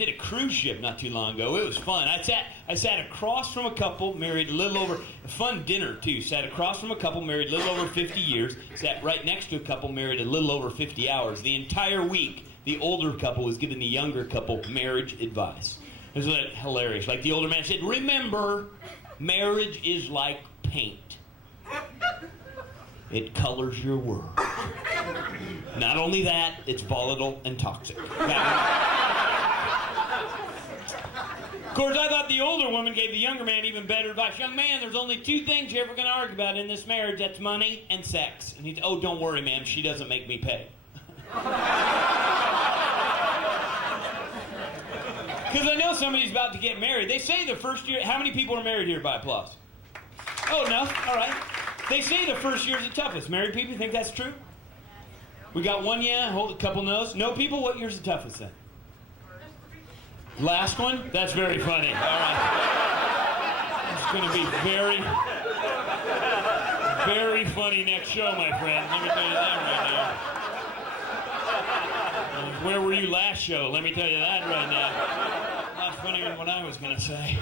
did a cruise ship not too long ago. It was fun. I sat across from a couple married a little over, a fun dinner too. Sat across from a couple married a little over 50 years. Sat right next to a couple married a little over 50 hours. The entire week, the older couple was giving the younger couple marriage advice. It was hilarious. Like the older man said, remember, marriage is like paint. It colors your world. Not only that, it's volatile and toxic. Of course, I thought the older woman gave the younger man even better advice. Young man, there's only two things you're ever going to argue about in this marriage. That's money and sex. And he's, oh, don't worry, ma'am. She doesn't make me pay. Because I know somebody's about to get married. They say the first year... How many people are married here by applause? Oh, no? All right. They say the first year is the toughest. Married people, you think that's true? We got one yeah, hold a couple no's. No people, what year's the toughest then? Last one? That's very funny. All right. It's going to be very, very funny next show, my friend. Let me tell you that right now. Where were you last show? Let me tell you that right now. Not funnier than what I was going to say.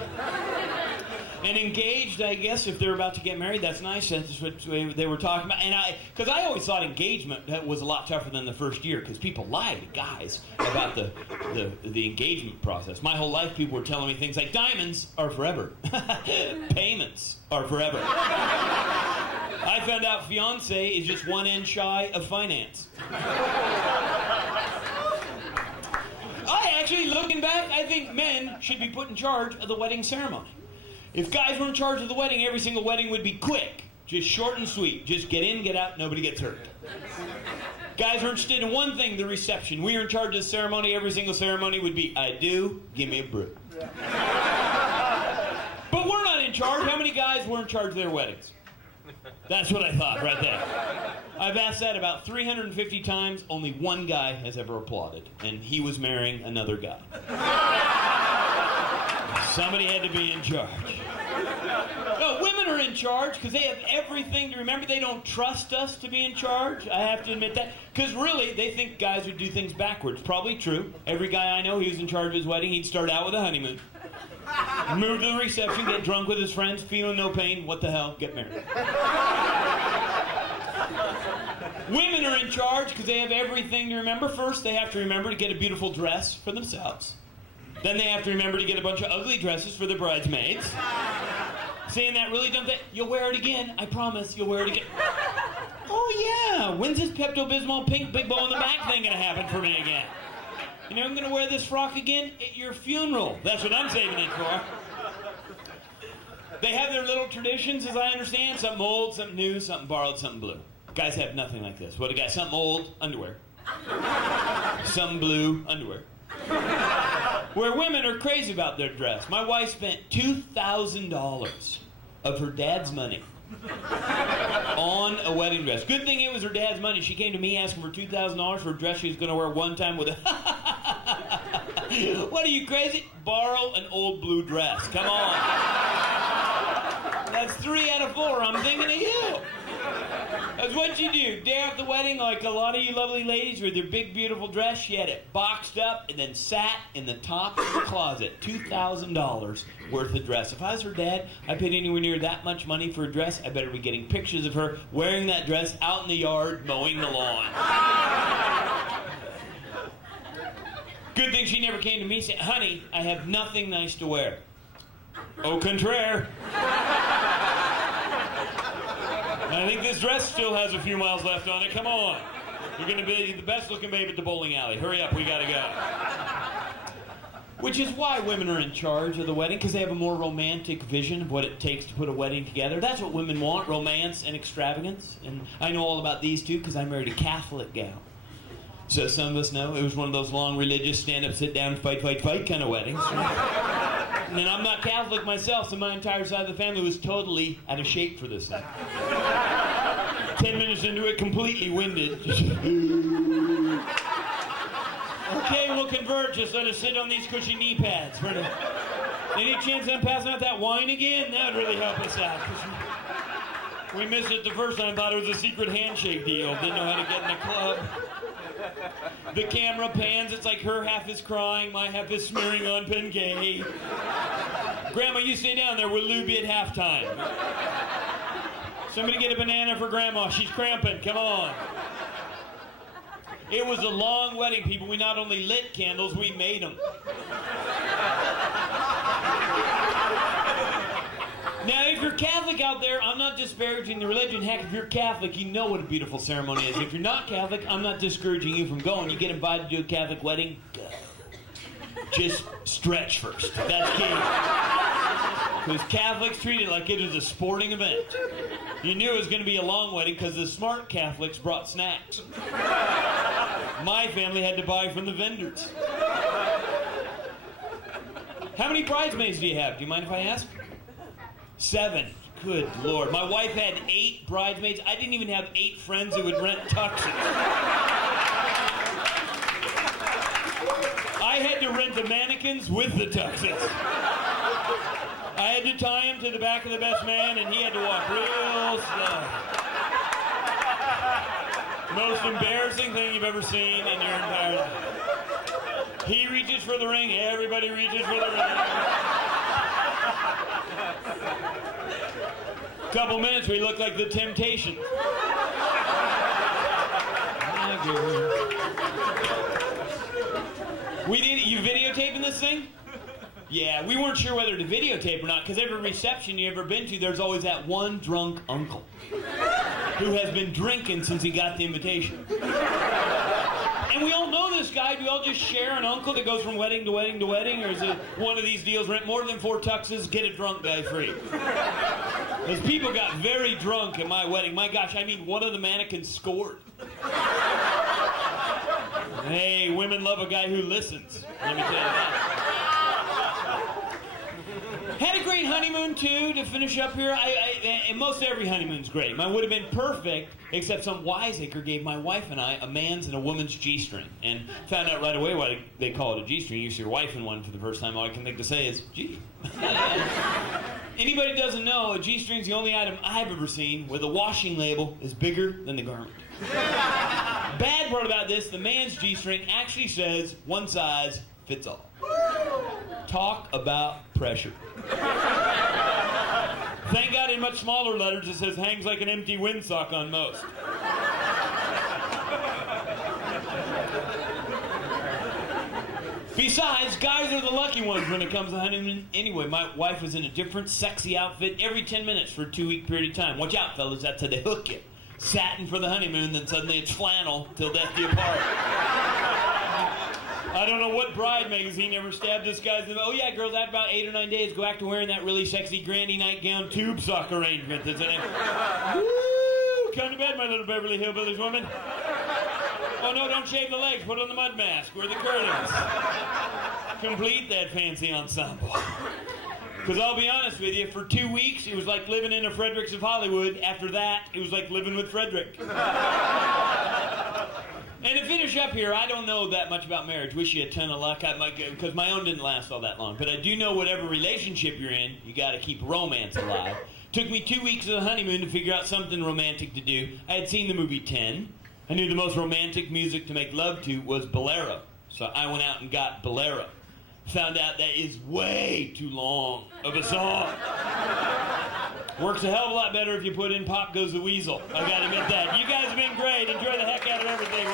And engaged, I guess, if they're about to get married, that's nice. That's what they were talking about. And because I always thought engagement was a lot tougher than the first year, because people lie to guys about the engagement process. My whole life, people were telling me things like, diamonds are forever. Payments are forever. I found out fiance is just one end shy of finance. Actually, looking back, I think men should be put in charge of the wedding ceremony. If guys were in charge of the wedding, every single wedding would be quick. Just short and sweet. Just get in, get out, nobody gets hurt. Guys are interested in one thing, the reception. We are in charge of the ceremony. Every single ceremony would be, I do, give me a brew. But we're not in charge. How many guys were in charge of their weddings? That's what I thought right there. I've asked that about 350 times. Only one guy has ever applauded, and he was marrying another guy. Somebody had to be in charge. No, women are in charge because they have everything to remember. They don't trust us to be in charge. I have to admit that. Because really, they think guys would do things backwards. Probably true. Every guy I know, he was in charge of his wedding. He'd start out with a honeymoon. Move to the reception, get drunk with his friends, feeling no pain. What the hell? Get married. Women are in charge because they have everything to remember. First, they have to remember to get a beautiful dress for themselves. Then they have to remember to get a bunch of ugly dresses for their bridesmaids. Saying that really dumb thing. You'll wear it again. I promise you'll wear it again. Oh, yeah. When's this Pepto-Bismol pink big bow in the back thing going to happen for me again? You know, I'm going to wear this frock again at your funeral. That's what I'm saving it for. They have their little traditions, as I understand. Something old, something new, something borrowed, something blue. Guys have nothing like this. What a guy, something old, underwear. Some blue, underwear. Where women are crazy about their dress. My wife spent $2,000 of her dad's money on a wedding dress. Good thing it was her dad's money. She came to me asking for $2,000 for a dress she was going to wear one time with a... What are you, crazy? Borrow an old blue dress. Come on. That's 3 out of 4. I'm thinking of you. That's what you do. Day after the wedding, like a lot of you lovely ladies with your big, beautiful dress, she had it boxed up and then sat in the top of the closet. $2,000 worth of dress. If I was her dad, I paid anywhere near that much money for a dress, I better be getting pictures of her wearing that dress out in the yard mowing the lawn. Good thing she never came to me and said, honey, I have nothing nice to wear. Au contraire. I think this dress still has a few miles left on it. Come on. You're going to be the best looking babe at the bowling alley. Hurry up, we got to go. Which is why women are in charge of the wedding, because they have a more romantic vision of what it takes to put a wedding together. That's what women want, romance and extravagance. And I know all about these two because I married a Catholic gal. So some of us know it was one of those long religious stand up, sit down, fight, fight, fight kind of weddings. And I'm not Catholic myself, so my entire side of the family was totally out of shape for this thing. 10 minutes into it, completely winded. Okay, we'll convert. Just let us sit on these cushy knee pads. Any chance I'm passing out that wine again? That would really help us out. We missed it the first time. Thought it was a secret handshake deal. Didn't know how to get in the club. The camera pans, it's like her half is crying, my half is smearing on Bengay. Grandma, you stay down there, we'll lube you at halftime. Somebody get a banana for Grandma, she's cramping, come on. It was a long wedding, people. We not only lit candles, we made them. Now, if you're Catholic out there, I'm not disparaging the religion. Heck, if you're Catholic, you know what a beautiful ceremony is. If you're not Catholic, I'm not discouraging you from going. You get invited to a Catholic wedding, go. Just stretch first. That's key. Because Catholics treat it like it is a sporting event. You knew it was going to be a long wedding because the smart Catholics brought snacks. My family had to buy from the vendors. How many bridesmaids do you have? Do you mind if I ask? 7. Good Lord. My wife had 8 bridesmaids. I didn't even have 8 friends who would rent tuxes. I had to rent the mannequins with the tuxes. I had to tie him to the back of the best man, and he had to walk real slow. Most embarrassing thing you've ever seen in your entire life. He reaches for the ring, everybody reaches for the ring. Couple minutes, we look like the Temptations. You videotaping this thing? Yeah, we weren't sure whether to videotape or not, because every reception you ever been to, there's always that one drunk uncle who has been drinking since he got the invitation. And we all know this guy. Do we all just share an uncle that goes from wedding to wedding to wedding? Or is it one of these deals, rent more than 4 tuxes, get a drunk guy free? Because people got very drunk at my wedding. My gosh, I mean, one of the mannequins scored. Hey, women love a guy who listens. Let me tell you that. Had a great honeymoon, too, to finish up here. And most every honeymoon's great. Mine would have been perfect, except some wiseacre gave my wife and I a man's and a woman's G-string. And found out right away why they call it a G-string. You see your wife in one for the first time, all I can think to say is, gee. Anybody doesn't know, a G-string's the only item I've ever seen where the washing label is bigger than the garment. Bad part about this, the man's G-string actually says, one size fits all. Talk about pressure. Thank God in much smaller letters it says hangs like an empty windsock on most. Besides, guys are the lucky ones when it comes to honeymoon. Anyway, my wife was in a different sexy outfit every 10 minutes for a 2-week period of time. Watch out, fellas, that's how they hook you. Satin for the honeymoon, then suddenly it's flannel till death do you part. I don't know what Bride magazine ever stabbed this guy's in the... Oh yeah, girls, after about 8 or 9 days, go back to wearing that really sexy granny nightgown tube sock arrangement. That's it. Woo! Come to bed, my little Beverly Hillbillies woman. Oh no, don't shave the legs. Put on the mud mask. Wear the curtains. Complete that fancy ensemble. Because I'll be honest with you, for 2 weeks, it was like living in a Fredericks of Hollywood. After that, it was like living with Frederick. And to finish up here, I don't know that much about marriage. Wish you a ton of luck. Because my own didn't last all that long. But I do know whatever relationship you're in, you got to keep romance alive. Took me 2 weeks of the honeymoon to figure out something romantic to do. I had seen the movie 10. I knew the most romantic music to make love to was Bolero. So I went out and got Bolero. Found out that is way too long of a song. Works a hell of a lot better if you put in Pop Goes the Weasel. I gotta admit that. You guys have been great. Enjoy the heck out of everything.